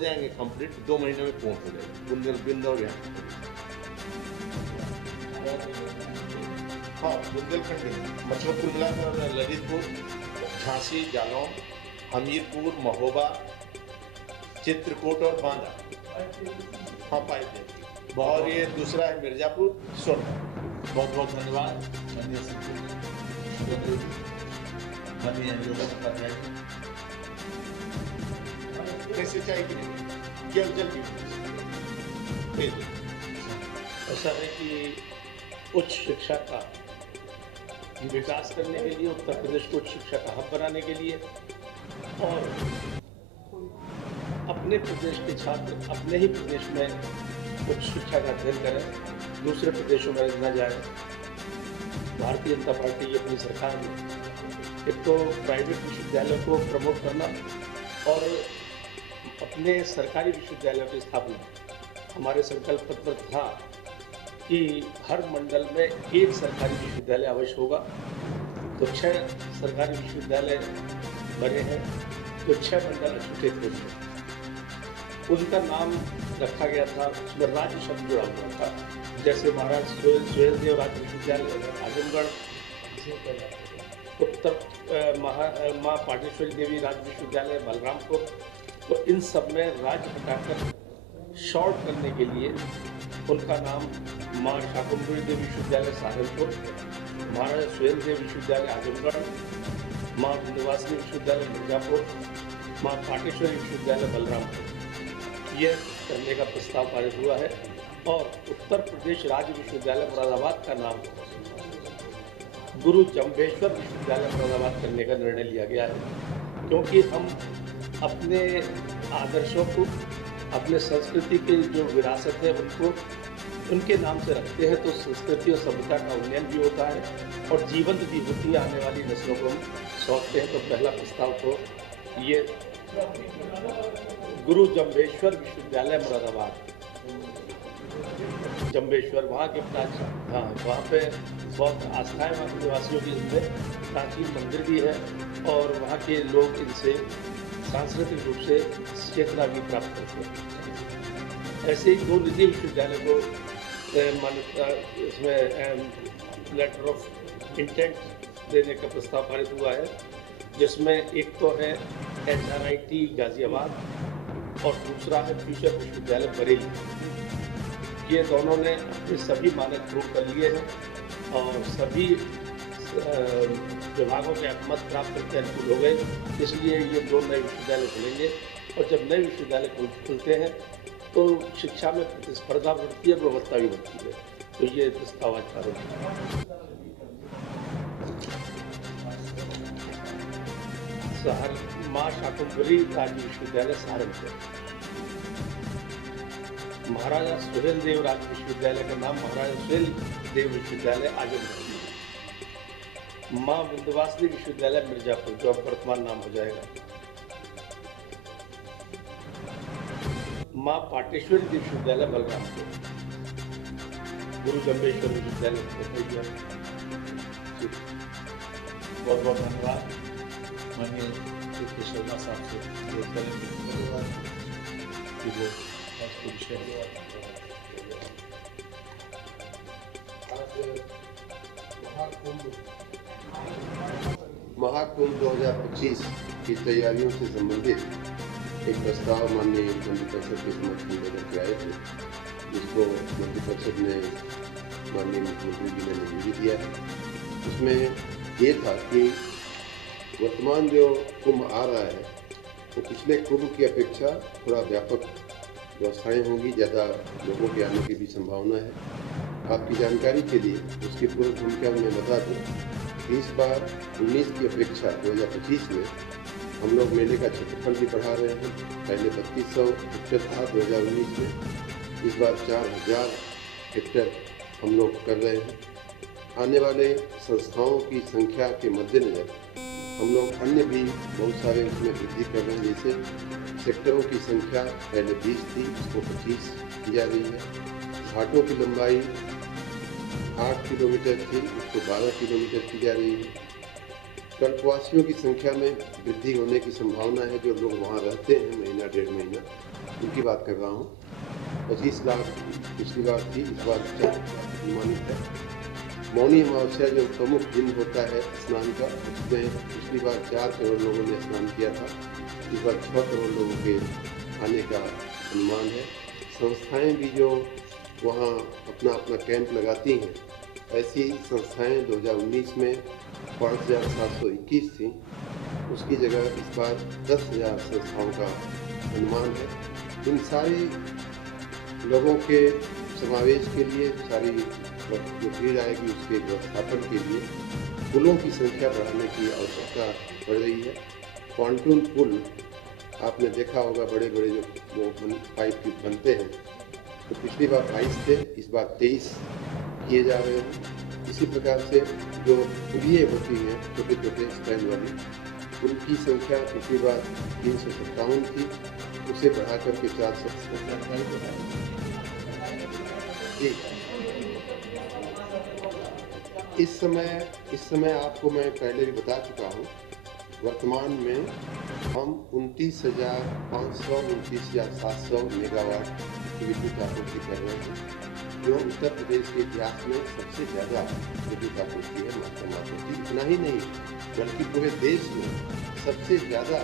जाएंगे कंप्लीट, 2 महीने में पूर्ण हो जाएगी बुंदेलखंड और यहाँ। हाँ, बुंदेलखंड मतलब मिलाकर ललितपुर, झांसी, जालौन, हमीरपुर, महोबा, चित्रकूट और बांदा। हाँ, पाइप। और ये दूसरा है मिर्जापुर, सोनभद्र। बहुत बहुत धन्यवाद माननीय माननीय योगेश सिंचाई की नहीं, जल की। ऐसा है कि उच्च शिक्षा का विकास करने के लिए, उत्तर प्रदेश को उच्च शिक्षा का हब बनाने के लिए और अपने प्रदेश के छात्र अपने ही प्रदेश में उच्च शिक्षा का अध्ययन करें, दूसरे प्रदेशों में न जाए। भारतीय जनता पार्टी अपनी सरकार में एक तो प्राइवेट विश्वविद्यालयों को प्रमोट करना और अपने सरकारी विश्वविद्यालयों की स्थापना। हमारे संकल्प पत्र था कि हर मंडल में एक सरकारी विश्वविद्यालय अवश्य होगा। तो 6 सरकारी विश्वविद्यालय बने हैं, तो 6 मंडल छूटे थे। उनका नाम रखा गया था, उसमें राज्य शब्द जुड़ा हुआ था, जैसे महाराज सुहेलदेव राज्य विश्वविद्यालय आजमगढ़, उत्तर माँ पाटेश्वरी देवी राज्य विश्वविद्यालय बलरामपुर। तो इन सब में राज्य हटाकर शॉर्ट करने के लिए उनका नाम माँ शाकुंभरी देवी विश्वविद्यालय सहारनपुर, महाराजा सुहेलदेव विश्वविद्यालय आजमगढ़, माँ विंध्यवासिनी विश्वविद्यालय मिर्जापुर, माँ पाटेश्वरी विश्वविद्यालय बलरामपुर, यह करने का प्रस्ताव पारित हुआ है। और उत्तर प्रदेश राज्य विश्वविद्यालय मुरादाबाद का नाम गुरु जम्भेश्वर विश्वविद्यालय मुरादाबाद करने का निर्णय लिया गया है, क्योंकि हम अपने आदर्शों को, अपने संस्कृति की जो विरासत है उनको उनके नाम से रखते हैं, तो संस्कृति और सभ्यता का उन्नयन भी होता है और जीवंत भी होती है। आने वाली नस्लों को हम सौंपते हैं। तो पहला प्रस्ताव तो ये गुरु जम्भेश्वर विश्वविद्यालय मुरादाबाद, जम्भेश्वर वहाँ के प्राचीन, हाँ वहाँ पे बहुत आस्थाएं वहाँ के निवासियों की, इसमें प्राचीन मंदिर भी है और वहाँ के लोग इनसे सांस्कृतिक रूप से चेतना भी प्राप्त करते हैं। ऐसे ही 2 निजी विश्वविद्यालय को मान्यता, इसमें लेटर ऑफ इंटेंट देने का प्रस्ताव पारित हुआ है, जिसमें एक तो है HRIT गाजियाबाद और दूसरा है फ्यूचर विश्वविद्यालय बरेली। ये दोनों ने अपने सभी मानक प्रूव कर लिए हैं और सभी विभागों के अनुमत प्राप्त करके अनुकूल हो गए। इसलिए ये 2 नए विश्वविद्यालय खुलेंगे और जब नए विश्वविद्यालय खुलते हैं तो शिक्षा में प्रतिस्पर्धा बढ़ती है, गुणवत्ता भी बढ़ती है। तो ये प्रस्ताव आज पारित माँ शाकुंभरी राज्य विश्वविद्यालय सहारनपुर, महाराजा सुहेलदेव राज्य विश्वविद्यालय का नाम महाराजा सुहेलदेव विश्वविद्यालय आजमगढ़, माँ विंध्यवासिनी विश्वविद्यालय मिर्जापुर जो अब वर्तमान नाम हो जाएगा, माँ पाटेश्वरी देवी विश्वविद्यालय बलरामपुर, गुरु जम्भेश्वर विश्वविद्यालय। बहुत बहुत धन्यवाद माननीय शर्मा साहब से जो करेंगे महाकुंभ 2025 की तैयारियों से संबंधित एक प्रस्ताव माननीय मंत्रिपरिषद के समक्ष लेकर के आए थे, जिसको मंत्रिपरिषद ने माननीय मुख्यमंत्री जी ने मंजूरी दिया है। उसमें ये था कि वर्तमान जो कुंभ आ रहा है वो पिछले कुंभ की अपेक्षा थोड़ा व्यापक व्यवस्थाएं होंगी, ज़्यादा लोगों के आने की भी संभावना है। आपकी जानकारी के लिए उसकी पूर्व भूमिका मैं बता दूँ, इस बार 19 की अपेक्षा 2025 में हम लोग मेले का क्षेत्रफल भी बढ़ा रहे हैं। पहले 3200 हेक्टेयर था 2019 में, इस बार 4000 हेक्टेयर हम लोग कर रहे हैं। आने वाले संस्थाओं की संख्या के मद्देनज़र हम लोग अन्य भी बहुत सारे उसमें वृद्धि कर रहे हैं। जैसे सेक्टरों की संख्या पहले 20 थी, उसको 25 की जा रही है। घाटों की लंबाई 8 किलोमीटर थी, उसको 12 किलोमीटर की जा रही है। कल्पवासियों की संख्या में वृद्धि होने की संभावना है, जो लोग वहाँ रहते हैं महीना 1.5 महीना, उनकी बात कर रहा हूँ। 25 लाख पिछली बार थी, इस बार अनुमानित है। मौनी अमावस्या जो प्रमुख दिन होता है स्नान का, उसमें पिछली बार 4 करोड़ लोगों ने स्नान किया था, इस बार 6 करोड़ लोगों के आने का अनुमान है। संस्थाएं भी जो वहाँ अपना अपना कैंप लगाती हैं, ऐसी संस्थाएं 2019 में 5,721 थी, उसकी जगह इस बार 10,000 संस्थाओं का अनुमान है। इन सारे लोगों के समावेश के लिए, सारी जो भीड़ आएगी उसके व्यवस्थापन के लिए पुलों की संख्या बढ़ाने की आवश्यकता बढ़ रही है। पॉन्टून पुल आपने देखा होगा, बड़े बड़े जो वो पाइप की बनते हैं, तो पिछली बार 22 थे, इस बार 23 किए जा रहे हैं। इसी प्रकार से जो पुलिये होती हैं छोटे छोटे स्टैंड वाली, उनकी संख्या पिछली बार 357 थी, उसे बढ़ा करके 457 इस समय आपको मैं पहले भी बता चुका हूँ, वर्तमान में हम 29,500 29,700 मेगावाट की विद्युत आपूर्ति कर रहे हैं, जो उत्तर प्रदेश के इतिहास में सबसे ज़्यादा विद्युत आपूर्ति है। महत्तम आपूर्ति इतना ही नहीं, बल्कि पूरे देश में सबसे ज़्यादा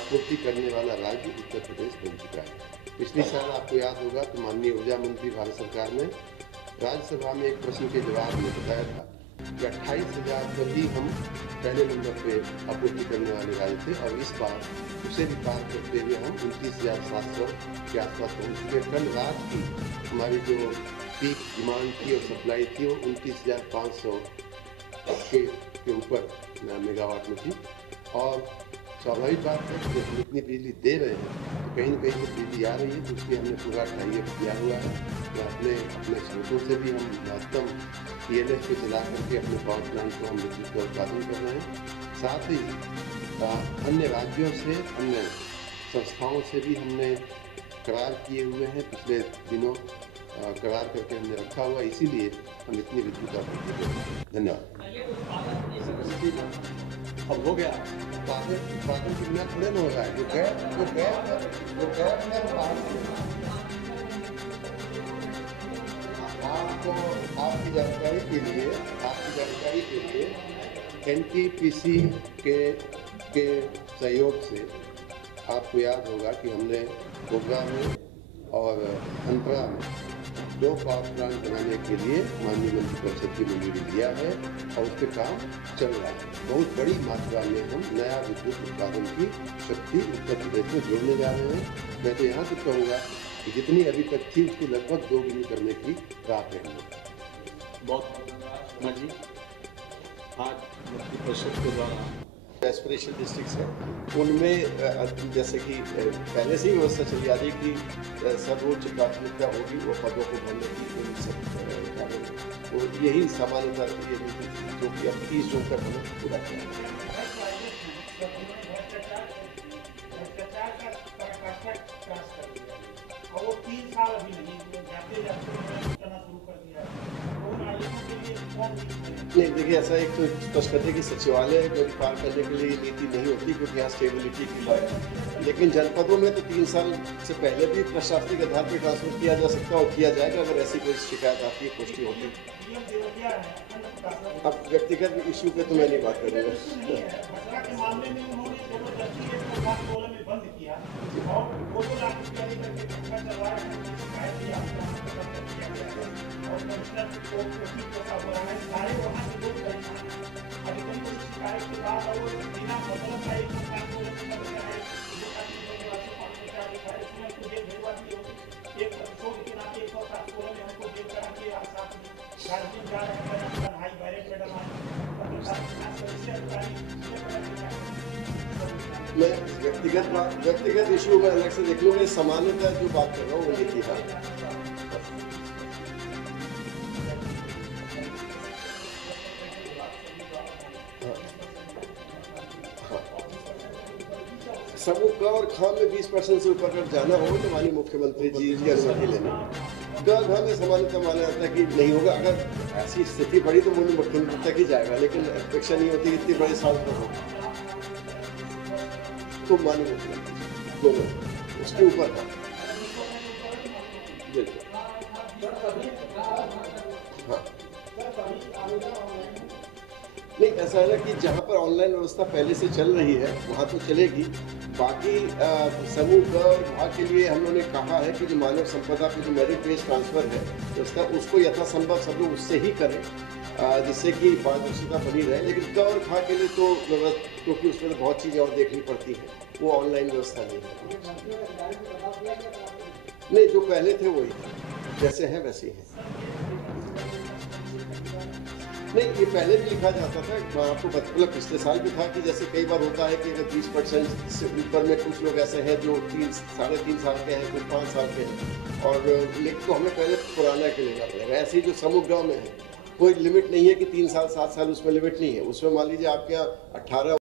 आपूर्ति करने वाला राज्य उत्तर प्रदेश बन चुका है। पिछले साल आपको याद होगा तो माननीय ऊर्जा मंत्री भारत सरकार ने राज्यसभा में एक प्रश्न के जवाब में बताया था कि 28,000 पर ही हम पहले नंबर पे आपूर्ति करने वाले राज्य थे, और इस बार उसे भी पार करते हुए हम 29,700 के आसपास पहुँच चुके। कल रात की हमारी जो पीक डिमांड थी और सप्लाई थी वो 29,500 के ऊपर मेगावाट में थी। और स्वाभाविक बात है कि हम इतनी बिजली दे रहे हैं तो कहीं न कहीं से बिजली आ रही है, तो उसकी हमने पूरा टाइप किया हुआ है कि अपने स्रोतों से भी हम महत्तम PLF पे चला करके अपने पावर प्लांट को हम बिजली का उत्पादन कर रहे हैं। साथ ही अन्य राज्यों से, अन्य संस्थाओं से भी हमने करार किए हुए हैं, पिछले दिनों करार करके हमने रखा हुआ, इसीलिए हम इतनी विद्युत आपूर्ति कर रहे हैं। धन्यवाद। अब हो गया, उत्पादन के बिना थोड़े न हो रहा है। जो आपको आपकी जानकारी के लिए NTPC के सहयोग से आपको याद होगा कि हमने गोगरा में और अंतरा में 2 पावर प्लांट बनाने के लिए माननीय मंत्रिपरिषद की मंजूरी दिया है, और उस पर काम चल रहा है। बहुत बड़ी मात्रा में हम नया विद्युत उत्पादन की शक्ति उत्तर प्रदेश में जोड़ने जा रहे हैं। मैं तो यहाँ तक कहूँगा कि जितनी अभी तक थी उसकी लगभग 2 गुनी करने की राह पे हम लोग। बहुत जी, आज मंत्रिपरिषद के द्वारा एस्पिरेशन डिस्ट्रिक्ट्स हैं, उनमें जैसे कि पहले से ही व्यवस्था चली आ रही कि सर्वोच्च प्राथमिकता होगी वो पदों को भरने की, तो यही सामान्यतः जो कि अब 30 जून तक हमें पूरा किया। नहीं, देखिए ऐसा एक तो स्पष्ट करते कि सचिवालय को पार करने के लिए नीति नहीं होती, क्योंकि यहाँ स्टेबिलिटी की बात है। लेकिन जनपदों में तो 3 साल से पहले भी प्रशासनिक आधार पर ट्रांसफर किया जा सकता है और किया जाएगा अगर ऐसी कोई शिकायत आती है, पुष्टि होती। अब व्यक्तिगत इशू पे तो मैं नहीं बात करूँगा। मैं व्यक्तिगत इशू में अलग से देख लूँगा, सामान्यतः जो बात कर रहा हूँ वो ये है। सबको क और ख में 20% से ऊपर अगर जाना हो तो माननीय मुख्यमंत्री जी की अनुमति लेनी। ग में सामान्यतः माना जाता है कि नहीं होगा, अगर ऐसी स्थिति बढ़ी तो माननीय मुख्यमंत्री तक ही जाएगा, लेकिन अपेक्षा नहीं होती कि इतनी बड़े साल पर हो तो माननीय मुख्यमंत्री दोनों उसके ऊपर था। बिल्कुल। हाँ नहीं, ऐसा है ना कि जहाँ पर ऑनलाइन व्यवस्था पहले से चल रही है वहाँ तो चलेगी। बाकी समूह ग और भा के लिए हम लोगों ने कहा है कि जो मानव संपदा पे जो मेरिट बेस्ड ट्रांसफर है व्यवस्था, उसको यथासंभव सब लोग उससे ही करें, जिससे कि पारदर्शिता बनी रहे। लेकिन क और खा के लिए तो क्योंकि उसमें तो बहुत चीज़ें और देखनी पड़ती हैं, वो ऑनलाइन व्यवस्था नहीं है। नहीं, जो पहले थे वही जैसे हैं वैसे हैं। नहीं, ये पहले भी लिखा जाता था, आपको मतलब पिछले साल भी था कि जैसे कई बार होता है कि अगर 20% से ऊपर में कुछ लोग ऐसे हैं जो 3-3.5 साल के हैं, कुछ 5 साल के हैं, और तो हमें पहले पुराना के लेना पड़ेगा। ऐसे ही जो समूह गाँव में है कोई लिमिट नहीं है कि 3 साल 7 साल, उसमें लिमिट नहीं है। उसमें मान लीजिए आपके यहाँ 18